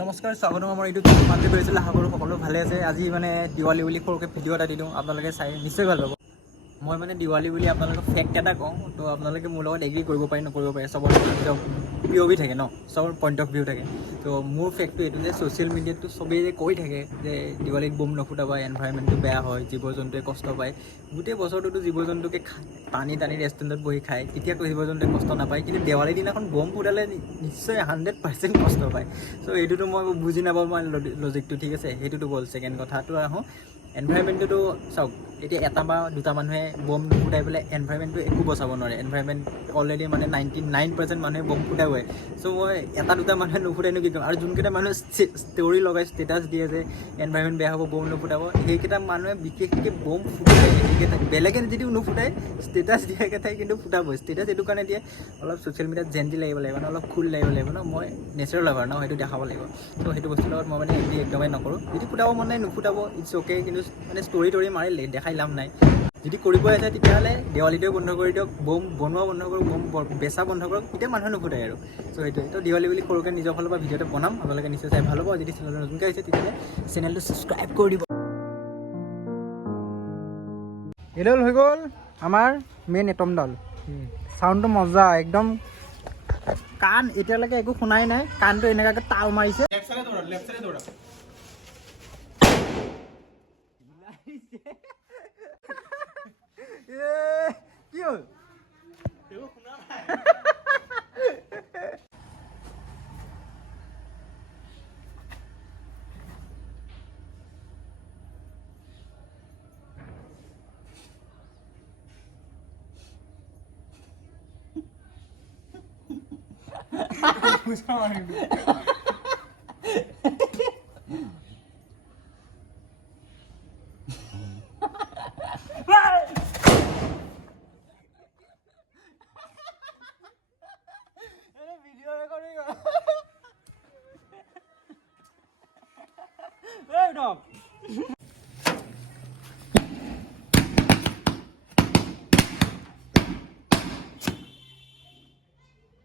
নমস্কাৰ, স্বাগতম আমাৰ ইউটিউব চেনেল মাতৃ কৰিছিলে। আশা কৰোঁ সকলো ভালে আছে। আজি মানে দিৱালী বুলি সৰুকৈ ভিডিঅ' এটা দি দিওঁ, আপোনালোকে চাই নিশ্চয় ভাল পাব। মই মানে দিৱালী বুলি আপোনালোকক ফেক্ট এটা কওঁ, তো আপোনালোকে মোৰ লগত এগ্ৰী কৰিব পাৰি নকৰিব পাৰে, চবৰ নিজৰ POV থাকে ন, চবৰ পইণ্ট অফ ভিউ থাকে। তো মোৰ ফেক্টটো এইটো যে ছ'চিয়েল মিডিয়াততো চবেই যে কৈ থাকে যে দিৱালীত বোম নুফুটাবা, এনভাইৰমেণ্টটো বেয়া হয়, জীৱ জন্তুৱে কষ্ট পায়। গোটেই বছৰটোতো জীৱ জন্তুকে টানি ৰেষ্টুৰেণ্টত বহি খায়, তেতিয়াতো জীৱ জন্তুৱে কষ্ট নাপায়, কিন্তু দেৱালীৰ দিনাখন বোম ফুটালে নিশ্চয় 100% কষ্ট পায়। চ' এইটোতো মই বুজি নাপাওঁ মই লজিকটো, ঠিক আছে। সেইটোতো গ'ল। ছেকেণ্ড কথাটো আহোঁ, এনভাইৰমেণ্টটোতো চাওক, এতিয়া এটা বা দুটা মানুহে বম নুফুটাই পেলাই এনভাইৰমেণ্টটো একো বচাব নোৱাৰে। এনভাইৰমেণ্ট অলৰেডি মানে 99% মানুহে বম ফুটাবই। চ' মই এটা দুটা মানুহে নুফুটাইনো কি কৰিম। আৰু যোনকেইটা মানুহে ষ্টৰি লগাই ষ্টেটাছ দিয়ে যে এনভাইৰমেণ্ট বেয়া হ'ব, বম নুফুটাব, সেইকেইটা মানুহে বিশেষকৈ বম ফুটাই সেইকেইটা, বেলেগে যদিও নুফুটাই ষ্টেটাছ দিয়াকেইটাই কিন্তু ফুটাবই। ষ্টেটাছ এইটো কাৰণে দিয়ে, অলপ ছ'চিয়েল মিডিয়াত জেণ্টি লাগিব ন, অলপ খুল লাগিব ন। মই নেচাৰেল লাভাৰ ন, সেইটো দেখাব লাগিব। চ' সেইটো বস্তুৰ লগত মই মানে একদমেই নকৰোঁ। যদি ফুটাব মন নাই নুফুটাব, ইটছ অ'কে, কিন্তু মানে ষ্টৰি মাৰি দেখাই লাভ নাই। যদি কৰিবই আছে তেতিয়াহ'লে দেৱালীটোৱে বন্ধ কৰি দিয়ক, বম বনোৱা বন্ধ কৰক, বম বেচা বন্ধ কৰক, তেতিয়া মানুহে নুফুটাই আৰু। চ' সেইটোৱে। তো দিৱালী বুলি সৰুকৈ নিজৰ ফালৰ পৰা ভিডিঅ'টো বনাম, আপোনালোকে নিশ্চয় চাই ভাল হ'ব। যদি চেনেলটো নতুনকৈ আহিছে তেতিয়াহ'লে চেনেলটো ছাবস্ক্ৰাইব কৰি দিব। এইডাল হৈ গ'ল আমাৰ মেইন এটমডাল। চাউণ্ডটো মজা একদম, কাণ এতিয়ালৈকে একো শুনাই নাই, কাণটো এনেকুৱাকৈ তাল মাৰিছে। কি হ'ল?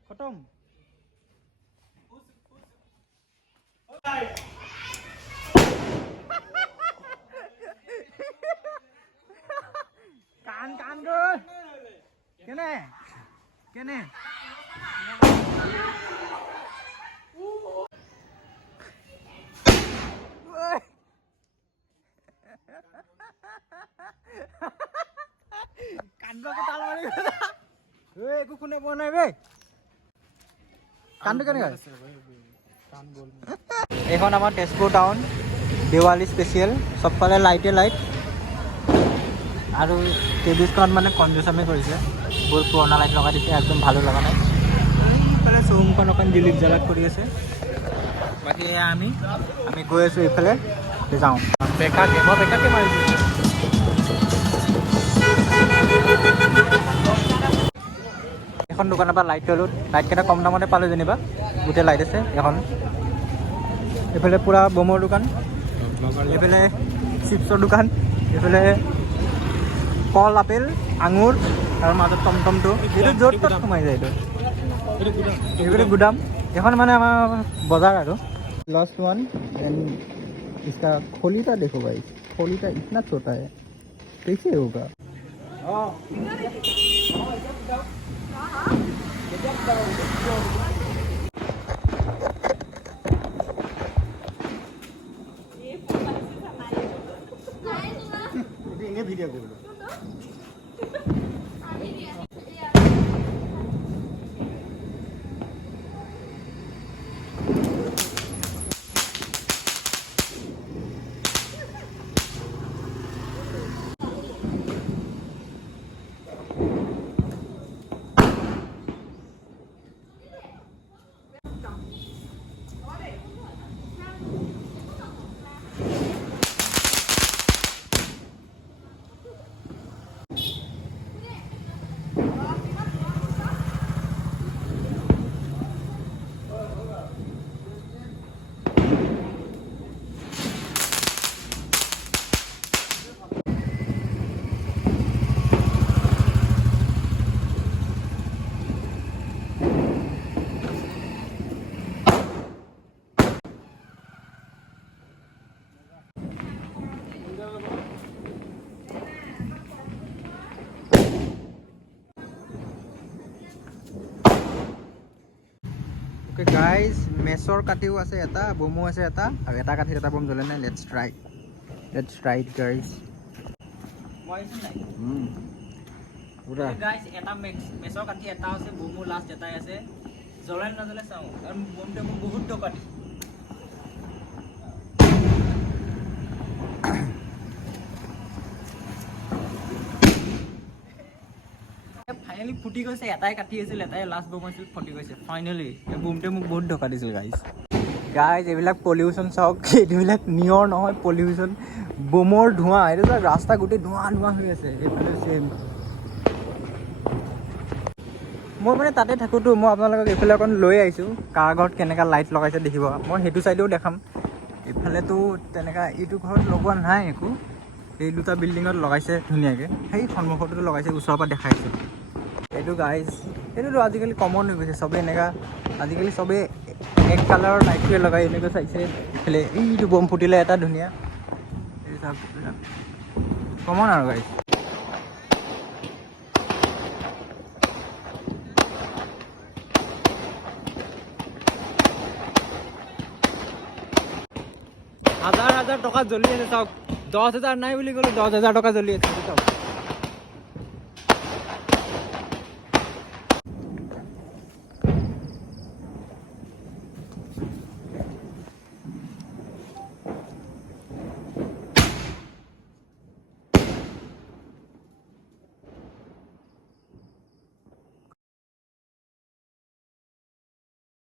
খতম। কাণ গ'ল কেনে কেনে কাণবিলাকে তাল মাৰি একো শুনা পোৱা নাই বে। কাণটো কেনেকৈ? এইখন আমাৰ তেজপুৰ টাউন, দেৱালী স্পেচিয়েল, চবফালে লাইটে লাইট। আৰু কেবিজখনত মানে কনজুচামি কৰিছে, বহুত পুৰণা লাইট লগাই দিছে, একদম ভালো লগা নাই। এইফালে শ্ব'ৰুমখন অকণ জিলিক জালাক কৰি আছে। বাকী এয়া আমি গৈ আছোঁ এইফালে, যাওঁ। বেকাকে মাৰিছোঁ। এখন দোকানৰ পৰা লাইট ল'লোঁ, লাইটকেইটা কম দামতে পালোঁ যেনিবা, গোটেই লাইট আছে এখন। এইফালে পূৰা বমৰ দোকান, এইফালে চিপছৰ দোকান, এইফালে কল, আপেল, আঙুৰ, আৰু মাজত টমটমটো, এইটো য'ত ত'ত সোমাই যায়। এইটো গুদাম। এখন মানে আমাৰ বজাৰ আৰু লাষ্ট ওৱান। एंड इसका खोलीटा देखो भाई, खोलीटा इतना छोटा है, कैसे होगा? ভিডিও করবো। গাইজ মেছৰ কাঠিও আছে এটা, বমো আছে এটা, আৰু এটা কাঠিত এটা বম জ্বলে নাই। Let's try it guys. পুৰা গাইজ এটা মেছৰ কাঠি এটা আছে, বমো লাষ্ট এটাই আছে। জ্বলাই নজ্বলে চাওঁ, কাৰণ বমটো মোক বহুত টকা দি। ফাইনেলি ফুটি গৈছে। এটাই কাটি আছিল, এটাই লাষ্ট বম আছিল, ফুটি গৈছে ফাইনেলি। এই বমটোৱে মোক বহুত ধকা দিছিল গাইজ। এইবিলাক পলিউশ্যন চাওক, এইবিলাক নিয়ৰ নহয়, পলিউশ্যন বমৰ ধোঁৱা। এইটো চাওক ৰাস্তা গোটেই ধোঁৱা হৈ আছে। এইফালে চেম মই মানে তাতে থাকোঁতো, মই আপোনালোকক এইফালে অকণ লৈ আহিছোঁ। কাৰ ঘৰত কেনেকুৱা লাইট লগাইছে দেখিব। মই সেইটো চাইডেও দেখাম। এইফালেতো তেনেকুৱা এইটো ঘৰত লগোৱা নাই একো। এই দুটা বিল্ডিঙত লগাইছে ধুনীয়াকৈ, সেই সন্মুখতো লগাইছে, ওচৰৰ পৰা দেখাইছে। এইটো গাইজ, এইটোতো আজিকালি কমন হৈ গৈছে। চবেই এনেকুৱা আজিকালি চবেই এক কালাৰৰ লাইটটোৱে লগাই এনেকৈ চাইছে। এইফালে এইটো বম ফুটিলে এটা ধুনীয়া, এই চাওক কমন আৰু গাইজ। হাজাৰ টকা জ্বলি আছে চাওক। 10,000 নাই বুলি ক'লো, 10,000 টকা জ্বলি আছে চাওক।